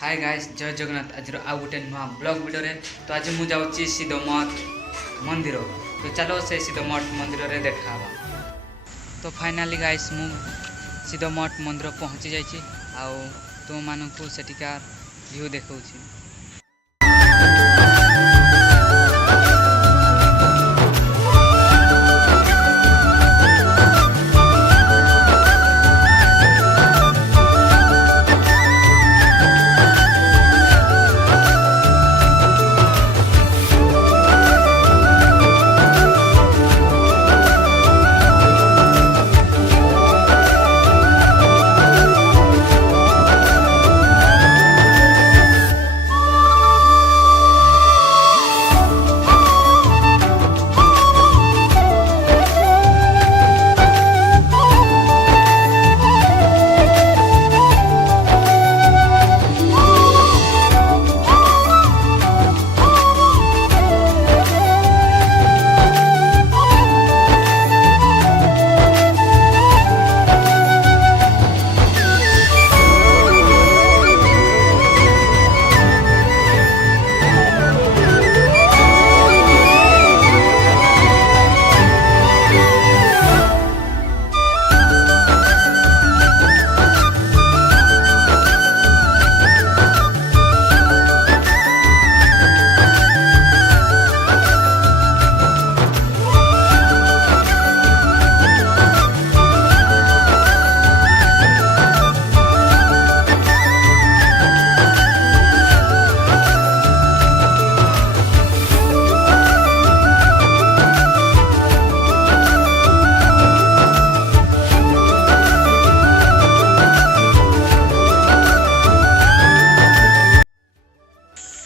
Hi guys जय जगन्नाथ आज आउ गोटे नुआ ब्लॉग वीडियो रे तो आज मु जाउची सिद्धमठ मंदिर तो चलो से सिद्धमठ मंदिर रे देखा तो फाइनली गाइस मु सिद्धमठ मंदिर पहुंची जाइए आउ तुम मानू सेटिकार व्यू देखौची।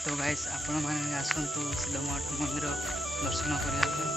तो गाइस आपण मैंने आसतु सिद्धमठ मंदिर दर्शन करने